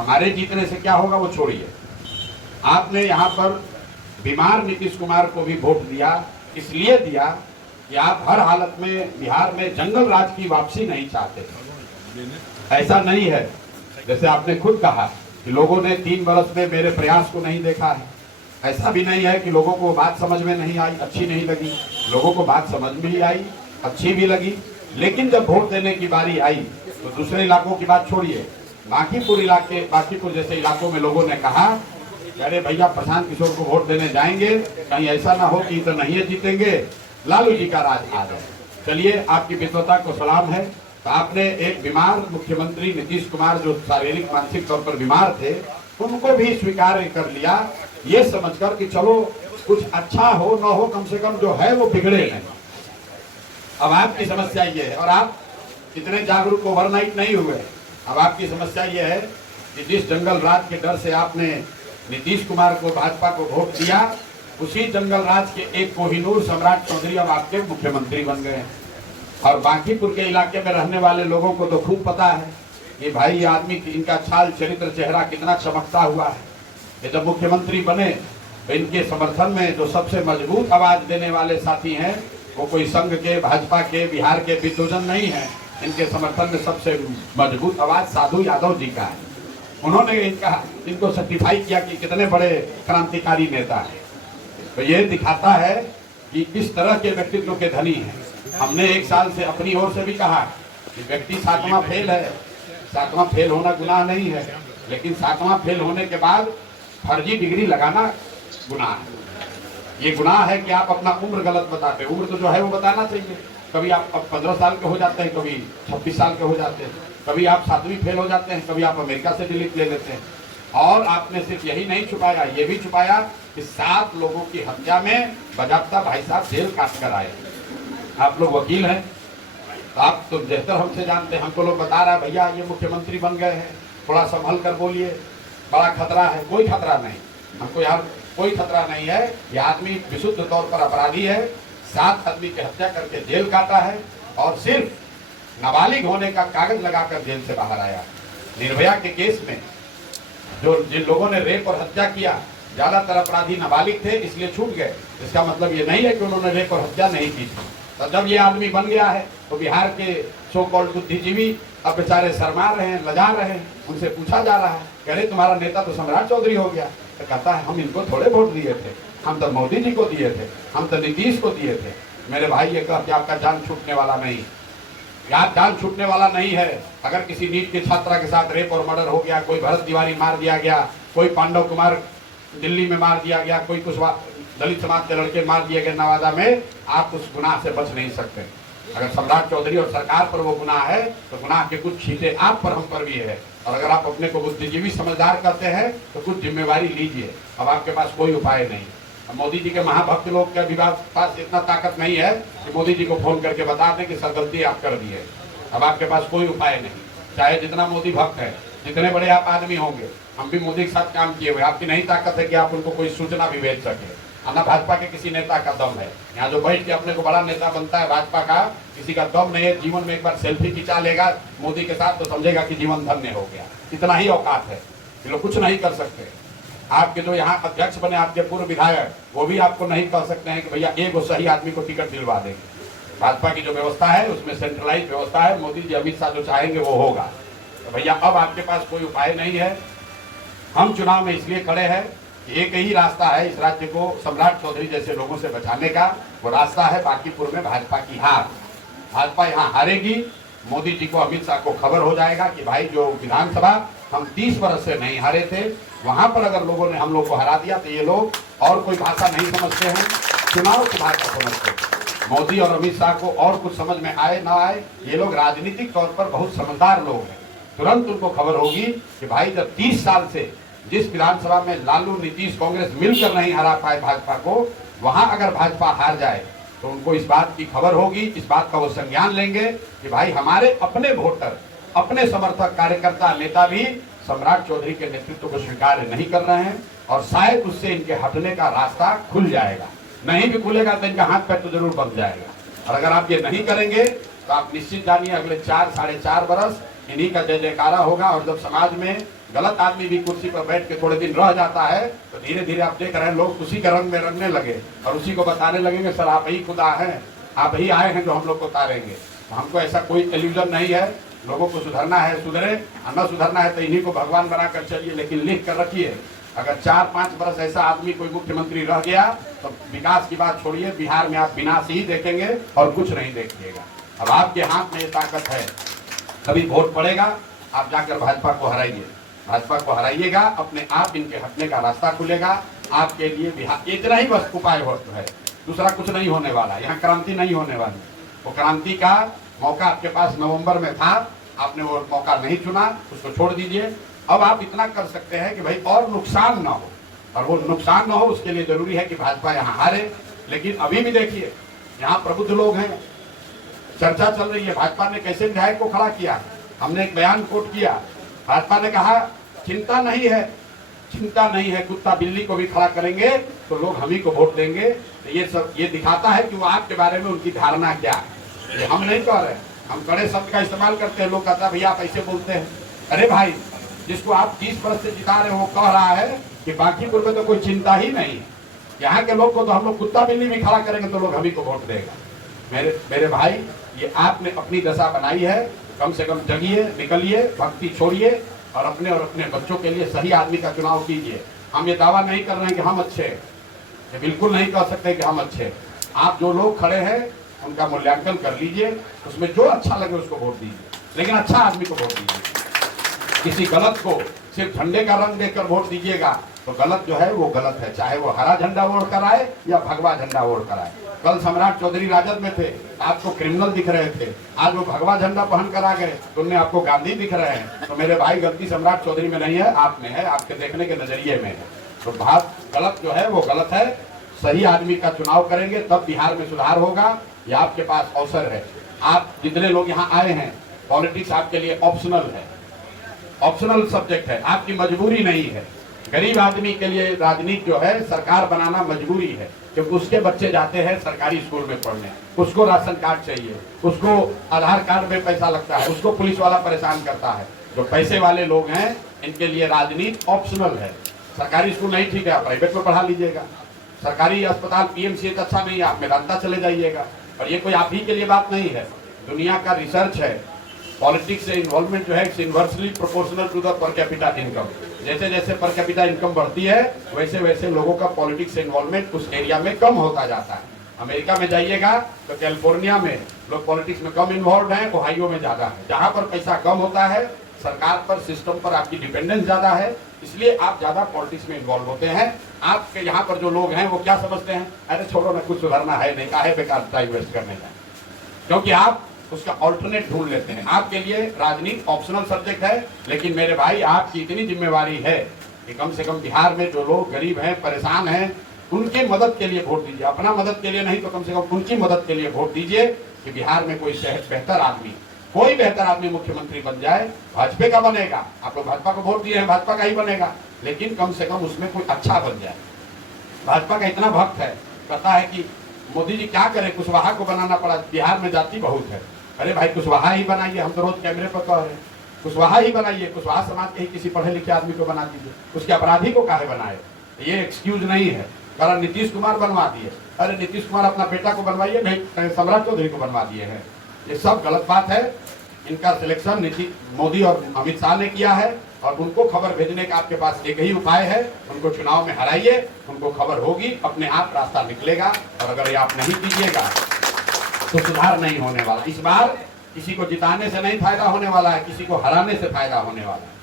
हमारे जीतने से क्या होगा वो छोड़िए। आपने यहाँ पर बीमार नीतीश कुमार को भी वोट दिया, इसलिए दिया कि आप हर हालत में बिहार में जंगल राज की वापसी नहीं चाहते। ऐसा नहीं है, जैसे आपने खुद कहा कि लोगों ने 3 वर्ष में मेरे प्रयास को नहीं देखा है। ऐसा भी नहीं है कि लोगों को बात समझ में नहीं आई, अच्छी नहीं लगी। लोगों को बात समझ में ही आई, अच्छी भी लगी। लेकिन जब वोट देने की बारी आई तो दूसरे इलाकों की बात छोड़िए, बांकीपुर जैसे इलाकों में लोगों ने कहा अरे भैया प्रशांत किशोर को वोट देने जाएंगे, कहीं ऐसा ना हो कि तो नहीं जीतेंगे, लालू जी का राज आ जाए। चलिए, आपकी विद्वता को सलाम है। तो आपने एक बीमार मुख्यमंत्री नीतीश कुमार जो शारीरिक मानसिक तौर पर बीमार थे, उनको भी स्वीकार कर लिया, ये समझकर कि चलो कुछ अच्छा हो न हो, कम से कम जो है वो बिगड़े नहीं। अब आपकी समस्या ये है, और आप इतने जागरूक ओवरनाइट नहीं हुए। अब आपकी समस्या ये है कि जिस जंगल राज के डर से आपने नीतीश कुमार को, भाजपा को वोट दिया, उसी जंगल राज के एक कोहिनूर सम्राट चौधरी अब आपके मुख्यमंत्री बन गए। और बांकीपुर के इलाके में रहने वाले लोगों को तो खूब पता है कि भाई ये आदमी, इनका छाल चरित्र चेहरा कितना चमकता हुआ है। ये जब मुख्यमंत्री बने तो इनके समर्थन में जो सबसे मजबूत आवाज देने वाले साथी हैं वो कोई संघ के, भाजपा के, बिहार के विद्वजन नहीं है। इनके समर्थन में सबसे मजबूत आवाज साधु यादव जी का है। उन्होंने इनको सर्टिफाई किया कि कितने बड़े क्रांतिकारी नेता हैं। तो ये दिखाता है कि किस तरह के व्यक्तित्व के धनी हैं। हमने 1 साल से अपनी ओर से भी कहा कि व्यक्ति 7वां फेल है। 7वां फेल होना गुनाह नहीं है, लेकिन 7वां फेल होने के बाद फर्जी डिग्री लगाना गुनाह है। ये गुनाह है कि आप अपना उम्र गलत बताते। उम्र तो जो है वो बताना चाहिए। कभी आप 15 साल के हो जाते हैं, कभी 26 साल के हो जाते हैं, कभी आप 7वीं फेल हो जाते हैं, कभी आप अमेरिका से डिलीट ले लेते हैं। और आपने सिर्फ यही नहीं छुपाया, ये भी छुपाया कि 7 लोगों की हत्या में बाकायदा भाई साहब जेल काट कर आए। आप लोग वकील हैं, तो आप तो बेहतर हमसे जानते हैं। हमको लोग बता रहा है भैया ये मुख्यमंत्री बन गए हैं, थोड़ा संभल कर बोलिए, बड़ा खतरा है। कोई खतरा नहीं, हमको यहाँ कोई खतरा नहीं है। ये आदमी विशुद्ध तौर पर अपराधी है, 7 आदमी की हत्या करके जेल काटा है और सिर्फ नाबालिग होने का कागज लगाकर जेल से बाहर आया। निर्भया के केस में जो जिन लोगों ने रेप और हत्या किया, ज्यादातर अपराधी नाबालिग थे, इसलिए छूट गए। इसका मतलब ये नहीं है कि उन्होंने रेप और हत्या नहीं की थी। तो जब ये आदमी बन गया है तो बिहार के सो कॉल्ड बुद्धिजीवी अब बेचारे शर्मा रहे हैं, लजा रहे हैं। उनसे पूछा जा रहा है, कह रहे तुम्हारा नेता तो सम्राट चौधरी हो गया। तो कहता है हम इनको थोड़े वोट दिए थे, हम तो मोदी जी को दिए थे, हम तो नीतीश को दिए थे। मेरे भाई ये कह कि आपका जान छूटने वाला नहीं, यार जान छूटने वाला नहीं है। अगर किसी नीट के छात्रा के साथ रेप और मर्डर हो गया, कोई भरत तिवारी मार दिया गया, कोई पांडव कुमार दिल्ली में मार दिया गया, कोई कुछ दलित समाज के लड़के मार दिए गए नवादा में, आप उस गुनाह से बच नहीं सकते। अगर सम्राट चौधरी और सरकार पर वो गुनाह है तो गुनाह के कुछ छींटे आप पर, हम पर भी है। और अगर आप अपने को बुद्धिजीवी समझदार करते हैं तो कुछ जिम्मेवारी लीजिए। अब आपके पास कोई उपाय नहीं। अब मोदी जी के महाभक्त लोग के पास इतना ताकत नहीं है कि मोदी जी को फोन करके बता दें कि सर गलती आप कर दी है। अब आपके पास कोई उपाय नहीं, चाहे जितना मोदी भक्त है, जितने बड़े आप आदमी होंगे। हम भी मोदी के साथ काम किए हुए, आपकी नहीं ताकत है कि आप उनको कोई सूचना भी भेज सके। ना भाजपा के किसी नेता का दम है। यहाँ जो बैठ के अपने को बड़ा नेता बनता है भाजपा का, किसी का दम नहीं है। जीवन में एक बार सेल्फी खिंचा लेगा मोदी के साथ तो समझेगा कि जीवन धन्य हो गया। इतना ही औकात है, ये लोग कुछ नहीं कर सकते। आपके जो यहाँ अध्यक्ष बने, आपके पूर्व विधायक, वो भी आपको नहीं कह सकते हैं कि भैया एक वो सही आदमी को टिकट दिलवा देंगे। भाजपा की जो व्यवस्था है उसमें सेंट्रलाइज व्यवस्था है। मोदी जी, अमित शाह जो चाहेंगे वो होगा। तो भैया अब आपके पास कोई उपाय नहीं है। हम चुनाव में इसलिए खड़े हैं, एक ही रास्ता है इस राज्य को सम्राट चौधरी जैसे लोगों से बचाने का। वो रास्ता है बांकीपुर में भाजपा की हार। भाजपा यहाँ हारेगी। मोदी जी को, अमित शाह को खबर हो जाएगा कि भाई जो विधानसभा हम 30 वर्ष से नहीं हारे थे, वहां पर अगर लोगों ने हम लोग को हरा दिया तो ये लोग और कोई भाषा नहीं समझते हैं, चुनाव की भाषा समझते हैं। मोदी और अमित शाह को और कुछ समझ में आए ना आए, ये लोग राजनीतिक तौर पर बहुत समझदार लोग हैं। तुरंत उनको खबर होगी कि भाई जब 30 साल से जिस विधानसभा में लालू, नीतीश, कांग्रेस मिलकर नहीं हरा पाए भाजपा को, वहां अगर भाजपा हार जाए तो उनको इस बात की खबर होगी, इस बात का वो संज्ञान लेंगे कि भाई हमारे अपने वोटर, अपने समर्थक, कार्यकर्ता, नेता भी सम्राट चौधरी के नेतृत्व को स्वीकार नहीं कर रहे हैं। और शायद उससे इनके हटने का रास्ता खुल जाएगा। नहीं भी खुलेगा तो इनका हाथ पैर तो जरूर बंध जाएगा। और अगर आप ये नहीं करेंगे तो आप निश्चित जानिए अगले 4 साढ़े 4 बरस इन्हीं का जय जयकारा होगा। और जब समाज में गलत आदमी भी कुर्सी पर बैठ के थोड़े दिन रह जाता है तो धीरे धीरे आप देख रहे हैं लोग उसी के रंग में रंगने लगे और उसी को बताने लगेंगे सर आप ही खुदा हैं, आप ही आए हैं जो हम लोग को उतारेंगे। तो हमको ऐसा कोई इल्यूजन नहीं है, लोगों को सुधरना है सुधरे, न सुधरना है तो इन्हीं को भगवान बनाकर चलिए, लेकिन लिख कर रखिए अगर 4-5 बरस ऐसा आदमी कोई मुख्यमंत्री रह गया तो विकास की बात छोड़िए, बिहार में आप विनाश ही देखेंगे और कुछ नहीं देखिएगा। अब आपके हाथ में ये ताकत है, कभी वोट पड़ेगा आप जाकर भाजपा को हराइए, भाजपा को हराइएगा, अपने आप इनके हटने का रास्ता खुलेगा आपके लिए। बिहार इतना ही बस उपाय है, दूसरा कुछ नहीं होने वाला, यहाँ क्रांति नहीं होने वाली। वो क्रांति का मौका आपके पास नवंबर में था, आपने वो मौका नहीं चुना, उसको छोड़ दीजिए। अब आप इतना कर सकते हैं कि भाई और नुकसान ना हो, और वो नुकसान ना हो उसके लिए जरूरी है कि भाजपा यहाँ हारे। लेकिन अभी भी देखिए यहाँ प्रबुद्ध लोग हैं, चर्चा चल रही है भाजपा ने कैसे विधायक को खड़ा किया। हमने एक बयान कोट किया, भाजपा ने कहा चिंता नहीं है, चिंता नहीं है, कुत्ता बिल्ली को भी खड़ा करेंगे तो लोग हम ही को वोट देंगे। तो ये सब ये दिखाता है कि वो आपके बारे में उनकी धारणा क्या है। ये हम नहीं कह रहे, हम कड़े शब्द का इस्तेमाल करते हैं, लोग कहता है भैया आप ऐसे बोलते हैं। अरे भाई जिसको आप 30 वर्ष से जिता रहे हो वो कह रहा है कि बांकीपुर में तो कोई चिंता ही नहीं है, यहाँ के लोग को तो हम लोग कुत्ता बिल्ली भी खड़ा करेंगे तो लोग हम ही को वोट देगा। मेरे भाई ये आपने अपनी दशा बनाई है, कम से कम जगिए, निकलिए, भक्ति छोड़िए और अपने बच्चों के लिए सही आदमी का चुनाव कीजिए। हम ये दावा नहीं कर रहे हैं कि हम अच्छे हैं, ये बिल्कुल नहीं कह सकते कि हम अच्छे हैं। आप जो लोग खड़े हैं उनका मूल्यांकन कर लीजिए, उसमें जो अच्छा लगे उसको वोट दीजिए, लेकिन अच्छा आदमी को वोट दीजिए। किसी गलत को सिर्फ झंडे का रंग देकर वोट दीजिएगा तो गलत जो है वो गलत है, चाहे वो हरा झंडा ओढ़ कर आए या भगवा झंडा ओढ़ कर आए। कल सम्राट चौधरी राजद में थे, आपको क्रिमिनल दिख रहे थे, आज वो भगवा झंडा पहन कर आ गए तो उन्हें आपको गांधी दिख रहे हैं। तो मेरे भाई गलती सम्राट चौधरी में नहीं है, आप में है, आपके देखने के नजरिए में है। तो बात गलत जो है वो गलत है, सही आदमी का चुनाव करेंगे तब बिहार में सुधार होगा। ये आपके पास अवसर है, आप जितने लोग यहाँ आए हैं, पॉलिटिक्स आपके लिए ऑप्शनल है, ऑप्शनल सब्जेक्ट है, आपकी मजबूरी नहीं है। गरीब आदमी के लिए राजनीति जो है सरकार बनाना मजबूरी है, क्योंकि उसके बच्चे जाते हैं सरकारी स्कूल में पढ़ने, उसको राशन कार्ड चाहिए, उसको आधार कार्ड में पैसा लगता है, उसको पुलिस वाला परेशान करता है। जो पैसे वाले लोग हैं इनके लिए राजनीति ऑप्शनल है। सरकारी स्कूल नहीं ठीक है, आप प्राइवेट में पढ़ा लीजिएगा। सरकारी अस्पताल पीएमसीएच अच्छा नहीं है, आप मेदांता चले जाइएगा। और ये कोई आप ही के लिए बात नहीं है, दुनिया का रिसर्च है, पॉलिटिक्स से इन्वॉल्वमेंट जो है inversely proportional to the per capita income. जैसे जैसे पर कैपिटा इनकम बढ़ती है वैसे वैसे लोगों का पॉलिटिक्स से इन्वॉल्वमेंट उस एरिया में कम होता जाता है। अमेरिका में जाइएगा तो कैलिफोर्निया में लोग पॉलिटिक्स में कम इन्वॉल्व हैं, ओहायो में ज्यादा है। जहाँ पर पैसा कम होता है, सरकार पर, सिस्टम पर आपकी डिपेंडेंस ज्यादा है, इसलिए आप ज्यादा पॉलिटिक्स में इन्वॉल्व होते हैं। आपके यहाँ पर जो लोग हैं वो क्या समझते हैं, अरे छोड़ो ना, कुछ सुधरना है नहीं, काहे बेकार टाइम वेस्ट करने का, क्योंकि आप उसका ऑल्टरनेट ढूंढ लेते हैं। आपके लिए राजनीति ऑप्शनल सब्जेक्ट है, लेकिन मेरे भाई आपकी इतनी जिम्मेवारी है कि कम से कम बिहार में जो लोग गरीब हैं, परेशान हैं, उनकी मदद के लिए वोट दीजिए। अपना मदद के लिए नहीं तो कम से कम उनकी मदद के लिए वोट दीजिए कि बिहार में कोई बेहतर आदमी, कोई बेहतर आदमी मुख्यमंत्री बन जाए। भाजपा का बनेगा, आप लोग भाजपा को वोट दिए हैं, भाजपा का ही बनेगा, लेकिन कम से कम उसमें कोई अच्छा बन जाए। भाजपा का इतना भक्त है, कहता है कि मोदी जी क्या करें, कुशवाहा को बनाना पड़ा, बिहार में जाति बहुत है। अरे भाई कुशवाहा ही बनाइए, हम तो रोज कैमरे पर कह रहे हैं, कुशवाहा ही बनाइए, कुशवाहा समाज के ही किसी पढ़े लिखे आदमी को बना दीजिए, उसके अपराधी को काहे बनाए। ये एक्सक्यूज नहीं है। कारण नीतीश कुमार बनवा दिए, अरे नीतीश कुमार अपना बेटा को बनवाइए, नहीं सम्राट चौधरी को बनवा दिए हैं। ये सब गलत बात है। इनका सिलेक्शन मोदी और अमित शाह ने किया है, और उनको खबर भेजने का आपके पास एक ही उपाय है, उनको चुनाव में हराइए, उनको खबर होगी, अपने आप रास्ता निकलेगा। और अगर ये आप नहीं कीजिएगा तो सुधार नहीं होने वाला। इस बार किसी को जिताने से नहीं फायदा होने वाला है, किसी को हराने से फायदा होने वाला है।